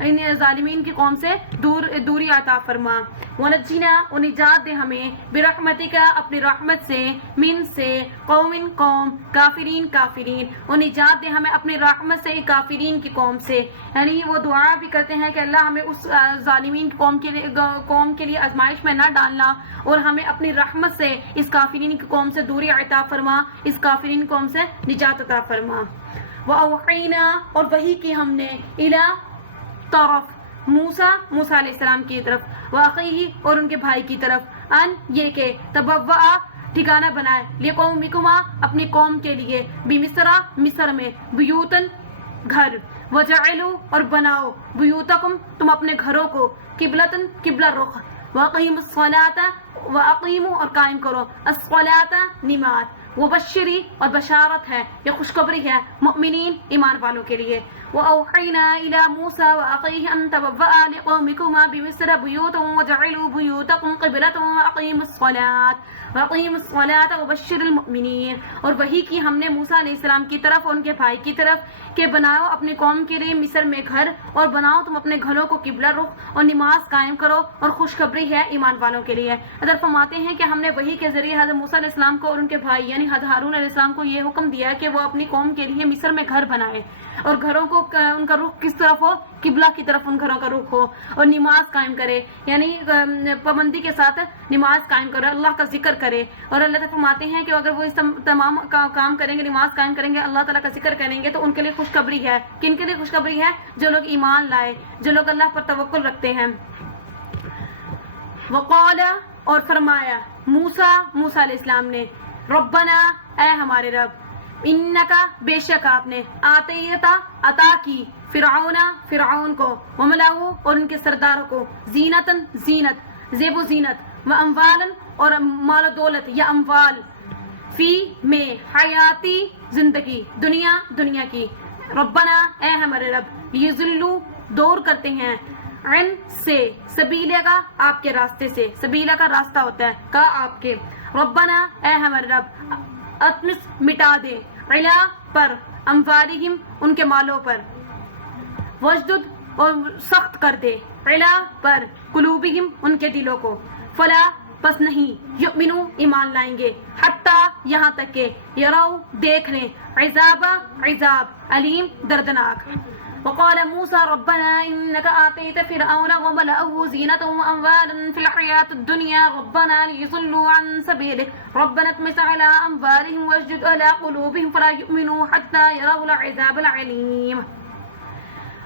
ان ظالمین کی قوم سے دوری عطا فرما. ونجنا اور نجات دے ہمیں برحمتک اپنی رحمت سے من سے قوم کافرین اور نجات دے ہمیں اپنی رحمت سے کافرین کی قوم سے. یعنی وہ دعا بھی کرتے ہیں کہ اللہ ہمیں اس ظالمین قوم کے لیے آزمائش میں نہ ڈالنا اور ہمیں اپنی رحمت سے اس کافرین کی قوم سے دوری عطا فرما, اس کافرین قوم سے نجات عطا فرما. وَأَوْحَيْنَا اور وحی کی ہم نے إِلَى طرف موسیٰ علیہ السلام کی طرف, وَأَخِيهِ اور ان کے بھائی کی طرف, ان یہ کہ تبوّأ ٹھکانہ بنائے, لِقَوْمِكُمَا اپنی قوم کے لیے, مصر میں, بیوتن گھر, وَجَعِلُوا اور بناؤ, بیوتکم تم اپنے گھروں کو, قبلتن قبلہ رخ, وَأَقِیمُوا الصَّلَاةَ وَأَقِیمُوا اور قائم کرو, الصَّلَاةَ نماز, وبشری اور بشارت ہے, یہ خوشخبری ہے مؤمنین ایمان والوں کے لیے. وَأَوْحَيْنَا إِلَى مُوسَىٰ وَأَخِيهِ أَن تَبَوَّأَ لِقَوْمِكُمَا بِمِصْرَ بُيُوتًا وَاجْعَلُوا بُيُوتَكُمْ قِبْلَةً وَأَقِیمُوا الصَّلَاةَ وَبَشِّرِ الْمُؤْمِنِينَ اور وحی کی ہم نے موسیٰ علیہ السلام کی طرف اور ان کے بھائی کی طرف کہ بناؤ اپنی قوم کے لیے مصر میں گھر, اور بناؤ تم اپنے گھروں کو قبلہ رخ, اور نماز قائم کرو, اور خوشخبری ہے ایمان والوں کے لیے. حضرت فرماتے ہیں کہ ہم نے وحی کے ذریعے حضرت موسیٰ علیہ السلام کو اور ان کے بھائی یعنی حضرت ہارون علیہ السلام کو یہ حکم دیا کہ وہ اپنی قوم کے لیے مصر میں گھر بنائے, اور گھروں کو ان کا رخ کس طرف ہو, قبلہ کی طرف ان گھروں کا رخ ہو, اور نماز قائم کرے, یعنی پابندی کے ساتھ نماز قائم کرے, اللہ کا ذکر کرے. اور اللہ تعالیٰ فرماتے ہیں کہ اگر وہ اس تمام کام کریں گے, نماز قائم کریں گے, اللہ تعالیٰ کا ذکر کریں گے, تو ان کے لیے خوشخبری ہے. کن کے لیے خوشخبری ہے؟ جو لوگ ایمان لائے, جو لوگ اللہ پر توکل رکھتے ہیں. وقال اور فرمایا موسیٰ علیہ السلام نے, ربنا اے ہمارے رب, انکا بے شک آپ نے, آتیتا عطا کی, فرعون کو, وملأہ اور ان کے سرداروں کو, زینت زیب و زینت, واموالا اور مال و دولت یا اموال, فی میں حیاتی زندگی دنیا کی. ربنا اے ہمارے رب, یضلوا دور کرتے ہیں, عن سے سبیلے کا آپ کے راستے سے, سبیلہ کا راستہ ہوتا ہے کا آپ کے. ربنا اے ہمارے رب, اطمس مٹا دے, علا پر, اموالہم ان کے مالوں پر, وجدد اور سخت کر دے, علا پر, قلوبہم ان کے دلوں کو, فلا پس نہیں, یؤمنو ایمان لائیں گے, حتی یہاں تک کہ, یرو دیکھ لیں, عذاب علیم دردناک. وقال موسى ربنا إنك آتيت فرعون وملأه زينة وأموالا في الحياة الدنيا ربنا ليضلوا عن سبيلك ربنا اطمس على أموالهم واشدد على قلوبهم فلا يؤمنوا حتى يروا العذاب العليم.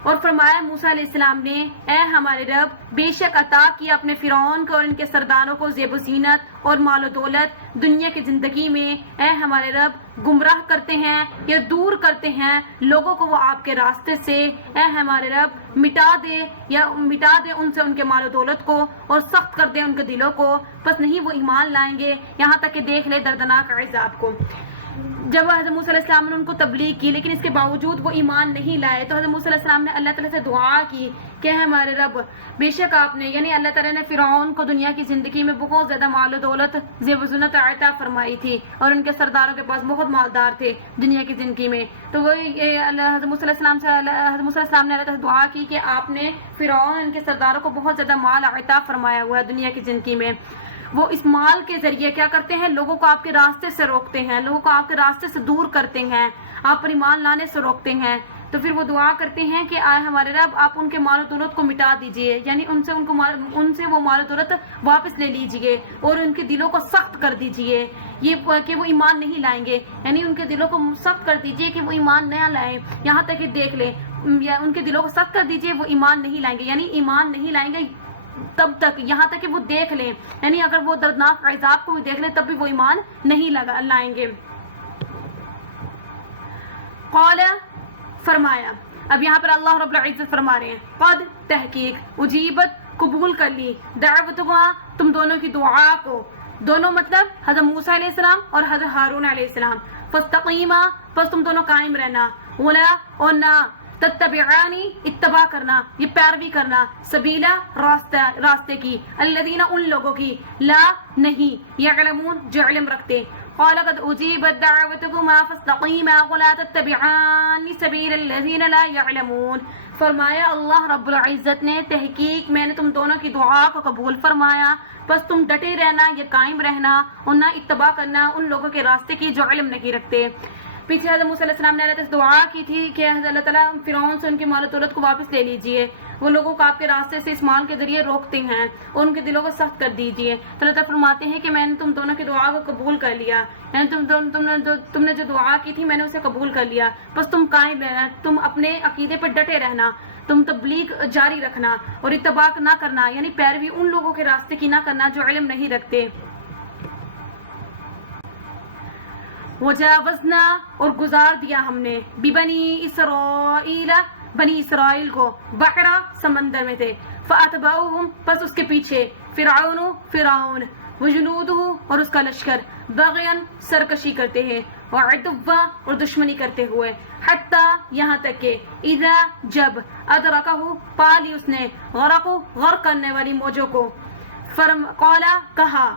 اور فرمایا موسیٰ علیہ السلام نے, اے ہمارے رب, بے شک عطا کیا اپنے فرعون کو اور ان کے سرداروں کو زیب و زینت اور مال و دولت دنیا کی زندگی میں. اے ہمارے رب, گمراہ کرتے ہیں یا دور کرتے ہیں لوگوں کو وہ آپ کے راستے سے. اے ہمارے رب, مٹا دے ان سے ان کے مال و دولت کو, اور سخت کر دے ان کے دلوں کو, بس نہیں وہ ایمان لائیں گے یہاں تک کہ دیکھ لے دردناک عذاب کو. جب حضرت موسیٰ علیہ السلام نے ان کو تبلیغ کی لیکن اس کے باوجود وہ ایمان نہیں لائے, تو حضرت موسیٰ علیہ السلام نے اللہ تعالیٰ سے دعا کی کہ ہمارے رب, بے شک آپ نے, یعنی اللہ تعالیٰ نے فرعون کو دنیا کی زندگی میں بہت زیادہ مال و دولت زیب و زینت عطا فرمائی تھی, اور ان کے سرداروں کے پاس بہت مالدار تھے دنیا کی زندگی میں. تو وہ حضرت موسیٰ علیہ السلام نے اللہ تعالیٰ سے دعا کی کہ آپ نے فرعون ان کے سرداروں کو بہت زیادہ مال عطا فرمایا ہوا ہے دنیا کی زندگی میں. وہ اس مال کے ذریعے کیا کرتے ہیں, لوگوں کو آپ کے راستے سے روکتے ہیں, لوگوں کو آپ کے راستے سے دور کرتے ہیں, آپ پر ایمان لانے سے روکتے ہیں. تو پھر وہ دعا کرتے ہیں کہ آئے ہمارے رب, آپ ان کے مال و دولت کو مٹا دیجئے, یعنی ان سے وہ مال و دولت واپس لے لیجئے, اور ان کے دلوں کو سخت کر دیجئے, یہ کہ وہ ایمان نہیں لائیں گے, یعنی ان کے دلوں کو سخت کر دیجئے کہ وہ ایمان نہ لائیں, یہاں تک کہ دیکھ لیں, یا ان کے دلوں کو سخت کر دیجئے وہ ایمان نہیں لائیں گے, یعنی ایمان نہیں لائیں گے تب تک یہاں تک کہ وہ دیکھ لیں, یعنی اگر وہ دردناک عذاب کو بھی دیکھ لیں تب بھی وہ ایمان نہیں لائیں گے. قال فرمایا, اب یہاں پر اللہ رب العزت فرما رہے ہیں, قد تحقیق, اجیبت قبول کر لی, دعوتکما تم دونوں کی دعا کو, دونوں مطلب حضرت موسیٰ علیہ السلام اور حضرت ہارون علیہ السلام, فاستقیما پس تم دونوں قائم رہنا, ولا اور نہ, تتبعانی اتباع کرنا, یہ پیروی کرنا, سبیلا راستے کی, الذین ان لوگوں کی, لا نہیں, یعلمون جو علم رکھتے, قال قد أجيبت دعوتكما فاستقيما ولا تتبعان سبيل الذين لا يعلمون. فرمایا اللہ رب العزت نے تحقیق میں نے تم دونوں کی دعا کو قبول فرمایا، بس تم ڈٹے رہنا یا قائم رہنا اور نہ اتباع کرنا ان لوگوں کے راستے کی جو علم نہیں رکھتے. پیچھے حضرت موسیٰ علیہ السلام نے اللہ سے دعا کی تھی کہ اللہ تعالیٰ فرعون سے ان کی مال و دولت کو واپس لے لیجئے، وہ لوگوں کو آپ کے راستے سے اس مال کے ذریعے روکتے ہیں اور ان کے دلوں کو سخت کر دیجئے. تو اللہ تعالیٰ فرماتے ہیں کہ میں نے تم دونوں کی دعا کو قبول کر لیا، یعنی تم نے جو دعا کی تھی میں نے اسے قبول کر لیا، بس تم قائم رہنا، تم اپنے عقیدے پر ڈٹے رہنا، تم تبلیغ جاری رکھنا اور اتباع نہ کرنا، یعنی پیروی ان لوگوں کے راستے کی نہ کرنا جو علم نہیں رکھتے. وجاوزنا اور گزار دیا ہم نے ببنی اسرائیل بنی اسرائیل کو بحرا سمندر میں تھے، فاتبعوہم پس اس کے پیچھے فرعون وجنودہ اور اس کا لشکر بغیاً سرکشی کرتے ہیں، وعدوا اور دشمنی کرتے ہوئے، حتی یہاں تک کہ اذا جب ادرکہ پالی اس نے غرق کرنے والی موجوں کو، قالا کہا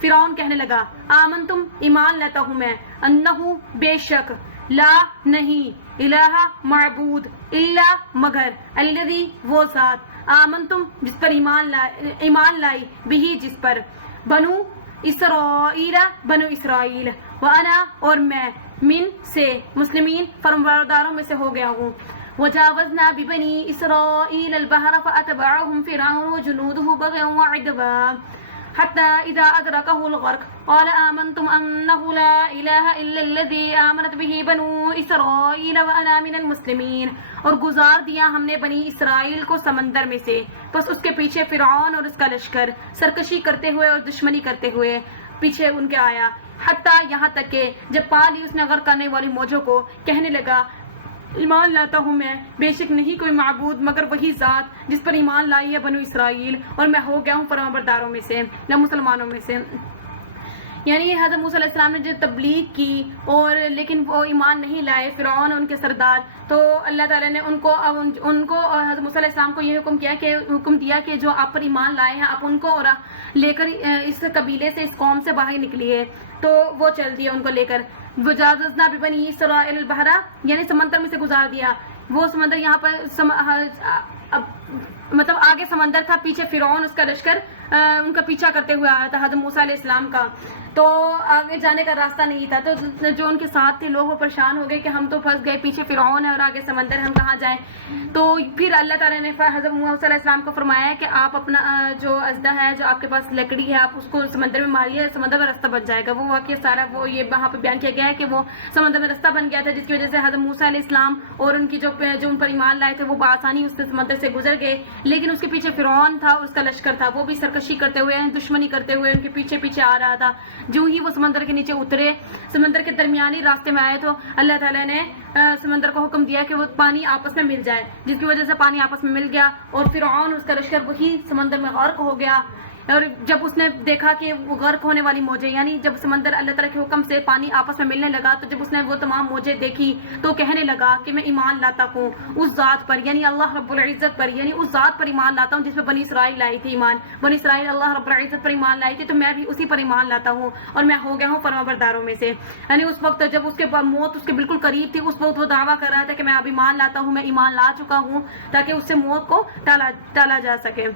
فرعون کہنے لگا آمنتم ایمان لیتا ہوں میں، انہو بے شک، لا نہیں، الہ معبود، الا مگر، الذی وہ ذات، آمنتم جس پر ایمان لائی، بھی جس پر، بنو اسرائیل، وانا اور میں، من سے مسلمین فرمانبرداروں میں سے ہو گیا ہوں. وجاوزنا ببنی اسرائیل البحر فاتبعهم فرعون وجنوده بغيا وعدوا حتى إذا أدركه الغرق قال آمنتم أنه لا إله إلا الذي آمنت به بنو إسرائيل وأنا من المسلمين. اور گزار دیا ہم نے بنی اسرائیل کو سمندر میں سے، بس اس کے پیچھے فرعون اور اس کا لشکر سرکشی کرتے ہوئے اور دشمنی کرتے ہوئے پیچھے ان کے آیا، حتیٰ یہاں تک کہ جب پالی اس نے غرق کرنے والی موجوں کو کہنے لگا ایمان لاتا ہوں میں، بے شک نہیں کوئی معبود مگر وہی ذات جس پر ایمان لائی ہے بنو اسرائیل، اور میں ہو گیا ہوں فرمانبرداروں میں سے یا مسلمانوں میں سے. یعنی حضرت موسیٰ علیہ السلام نے جو تبلیغ کی اور لیکن وہ ایمان نہیں لائے فرعون اور ان کے سردار، تو اللہ تعالیٰ نے ان کو اور حضرت موسیٰ علیہ السلام کو یہ حکم دیا کہ جو آپ پر ایمان لائے ہیں آپ ان کو اور لے کر اس قبیلے سے اس قوم سے باہر نکلیے. تو وہ چل دیے ان کو لے کر. وجاوزنا ببنی اسرائیل البحر یعنی سمندر میں سے گزار دیا. وہ سمندر یہاں پر مطلب آگے سمندر تھا، پیچھے فرعون اس کا لشکر ان کا پیچھا کرتے ہوئے آیا تھا حضرت موسیٰ علیہ السلام کا، تو آگے جانے کا راستہ نہیں تھا. تو جو ان کے ساتھ تھے لوگ وہ پریشان ہو گئے کہ ہم تو پھنس گئے، پیچھے فرعون ہے اور آگے سمندر، ہم کہاں جائیں. تو پھر اللہ تعالیٰ نے حضرت موسیٰ علیہ السلام کو فرمایا کہ آپ اپنا جو اژدھا ہے، جو آپ کے پاس لکڑی ہے، آپ اس کو سمندر میں ماریے، سمندر میں راستہ بن جائے گا. وہ واقعہ سارا وہ یہ وہاں پہ بیان کیا گیا ہے کہ وہ سمندر میں راستہ بن گیا تھا، جس کی وجہ سے حضرت موسیٰ علیہ السلام اور ان کی جو ان پر ایمان لائے تھے وہ بآسانی اس سمندر سے گزر گئے. لیکن اس کے پیچھے فرعون تھا، اس کا لشکر تھا، وہ بھی سرکشی کرتے ہوئے دشمنی کرتے ہوئے ان کے پیچھے پیچھے آ رہا تھا. جو ہی وہ سمندر کے نیچے اترے، سمندر کے درمیانی راستے میں آئے، تو اللہ تعالیٰ نے سمندر کو حکم دیا کہ وہ پانی آپس میں مل جائے، جس کی وجہ سے پانی آپس میں مل گیا اور فرعون اس کا لشکر وہی سمندر میں غرق ہو گیا. اور جب اس نے دیکھا کہ وہ غرق ہونے والی موجیں، یعنی جب سمندر اللہ تعالیٰ کے حکم سے پانی آپس میں ملنے لگا، تو جب اس نے وہ تمام موجیں دیکھی تو کہنے لگا کہ میں ایمان لاتا ہوں اس ذات پر، یعنی اللہ رب العزت پر، یعنی اس ذات پر ایمان لاتا ہوں جس پہ بنی اسرائیل لائی تھی ایمان. بنی اسرائیل اللہ رب العزت پر ایمان لائی تھی، تو میں بھی اسی پر ایمان لاتا ہوں اور میں ہو گیا ہوں فرمانبرداروں میں سے. یعنی اس وقت جب اس کے موت اس کے بالکل قریب تھی، اس وقت وہ دعویٰ کر رہا تھا کہ میں اب ایمان لاتا ہوں، میں ایمان لا چکا ہوں، تاکہ اس سے موت کو ٹالا جا سکے.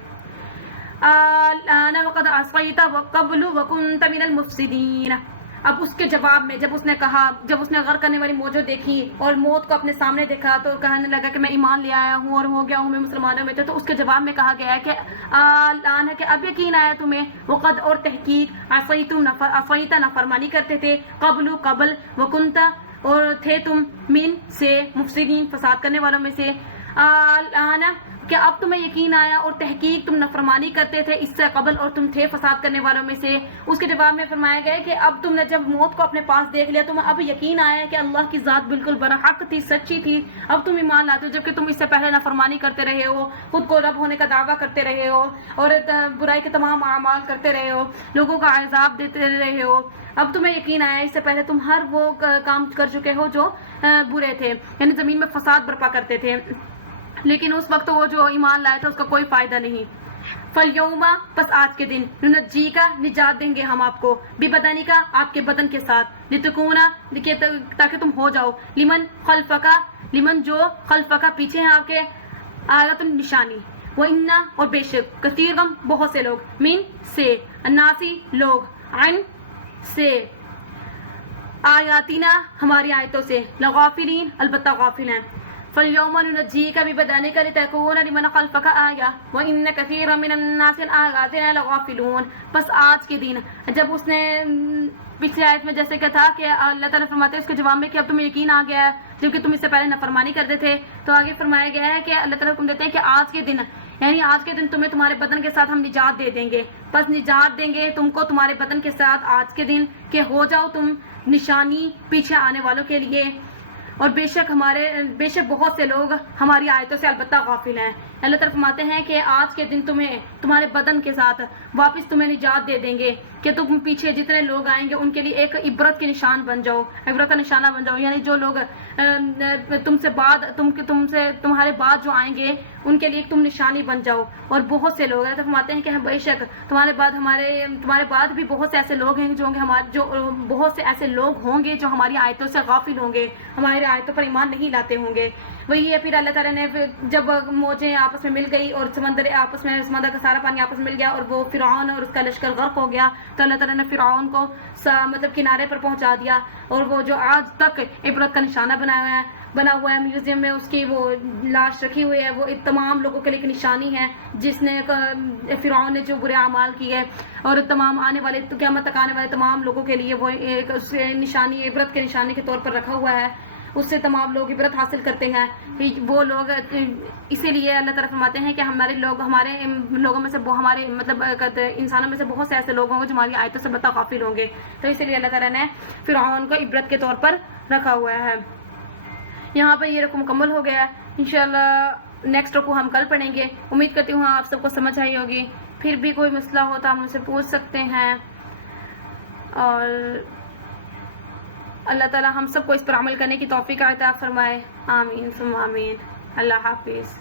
انا وقد عصيت قبل وكنت من المفسدين. اب اس کے جواب میں جب اس نے کہا، جب اس نے غرق کرنے والی موجیں دیکھی اور موت کو اپنے سامنے دیکھا، تو کہنے لگا کہ میں ایمان لے آیا ہوں اور ہو گیا ہوں میں مسلمانوں میں. تو اس کے جواب میں کہا گیا ہے کہ الان ہے کہ اب یقین آیا تمہیں، وقد اور تحقیق، عصیت نافرمانی کرتے تھے، قبل وکنت اور تھے تم، من سے مفسدین فساد کرنے والوں میں سے. الان کہ اب تمہیں یقین آیا اور تحقیق تم نافرمانی کرتے تھے اس سے قبل اور تم تھے فساد کرنے والوں میں سے. اس کے جواب میں فرمایا گیا کہ اب تم نے جب موت کو اپنے پاس دیکھ لیا، تمہیں اب یقین آیا کہ اللہ کی ذات بالکل برحق تھی، سچی تھی، اب تم ایمان لاتے ہو، جبکہ تم اس سے پہلے نافرمانی کرتے رہے ہو، خود کو رب ہونے کا دعویٰ کرتے رہے ہو اور برائی کے تمام اعمال کرتے رہے ہو، لوگوں کا عذاب دیتے رہے ہو. اب تمہیں یقین آیا، اس سے پہلے تم ہر وہ کام کر چکے ہو جو برے تھے، یعنی زمین میں فساد برپا کرتے تھے، لیکن اس وقت وہ جو ایمان لایا تھا اس کا کوئی فائدہ نہیں. فَالْيَوْمَ پس آج کے دن نُنَجِّيكَ نجات دیں گے ہم آپ کو بِبَدَنِكَ آپ کے بدن کے ساتھ لِتَكُونَ تاکہ تم ہو جاؤ لمن خلفک لمن جو خلفک پیچھے ہیں آپ کے آیت نشانی وَإِنَّ اور بے شک کثیرم بہت سے لوگ من سے الناسی لوگ عن سے آیاتنا ہماری آیتوں سے لغافلین البتہ غافل ہیں فَالْيَوْمَ نُنَجِّيكَ بِبَدَنِكَ لِتَكُونَ لِمَنْ خَلْفَكَ آیَةً وَإِنَّ كَثِيرًا مِنَ النَّاسِ عَنْ آیَاتِنَا لَغَافِلُونَ بس آج کے دن جب اس نے پچھلی آیت میں جیسے کہ تھا کہ اللہ تعالیٰ فرماتے ہیں اس کے جواب میں کہ اب تمہیں یقین آ گیا ہے جبکہ تم اس سے پہلے نافرمانی کرتے تھے تو آگے فرمایا گیا ہے کہ اللہ تعالیٰ حکم دیتے ہیں کہ آج کے دن یعنی آج کے دن تمہیں تمہارے بدن کے ساتھ ہم نجات دے دیں گے بس نجات دیں گے تم کو تمہارے بدن کے ساتھ آج کے دن کہ ہو جاؤ تم نشانی پیچھے آنے والوں کے لیے اور بے شک بہت سے لوگ ہماری آیتوں سے البتہ غافل ہیں اللہ تعالیٰ فرماتے ہیں کہ آج کے دن تمہارے بدن کے ساتھ واپس تمہیں نجات دے دیں گے کہ تم پیچھے جتنے لوگ آئیں گے ان کے لیے ایک عبرت کے نشان بن جاؤ عبرت کا نشانہ بن جاؤ یعنی جو لوگ تمہارے بعد جو آئیں گے ان کے لیے تم نشانی بن جاؤ اور بہت سے لوگ اللہ فرماتے ہیں کہ بے شک تمہارے بعد بھی بہت سے ایسے لوگ ہیں جو بہت سے ایسے لوگ ہوں گے جو ہماری آیتوں سے غافل ہوں گے ہماری آیتوں پر ایمان نہیں لاتے ہوں گے وہی ہے پھر اللہ تعالیٰ نے جب موجیں آپس میں مل گئی اور سمندر کا سارا پانی آپس میں مل گیا اور وہ فرعون اور اس کا لشکر غرق ہو گیا تو اللہ تعالیٰ نے فرعون کو مطلب کنارے پر پہنچا دیا اور وہ جو آج تک عبرت کا نشانہ بنا ہوا ہے میوزیم میں اس کی وہ لاش رکھی ہوئی ہے وہ تمام لوگوں کے لیے ایک نشانی ہے جس نے فرعون نے جو برے اعمال کیے اور تمام آنے والے قیامت تک آنے والے تمام لوگوں کے لیے وہ ایک نشانی عبرت کے نشانی کے طور پر رکھا ہوا ہے اس سے تمام لوگ عبرت حاصل کرتے ہیں وہ لوگ اسی لیے اللہ تعالیٰ فرماتے ہیں کہ ہمارے لوگوں میں سے ہمارے مطلب انسانوں میں سے بہت سے ایسے لوگ ہوں گے جو ہماری آیتوں سے بتا غافل ہوں گے تو اسی لیے اللہ تعالیٰ نے فرعون کو عبرت کے طور پر رکھا ہوا ہے یہاں پہ یہ رقو مکمل ہو گیا ہے انشاءاللہ نیکسٹ رقو ہم کل پڑھیں گے امید کرتی ہوں آپ سب کو سمجھ آئی ہوگی پھر بھی کوئی مسئلہ ہو تو آپ مجھ سے پوچھ سکتے ہیں اور اللہ تعالی ہم سب کو اس پر عمل کرنے کی توفیق عطا فرمائے آمین ثم آمین اللہ حافظ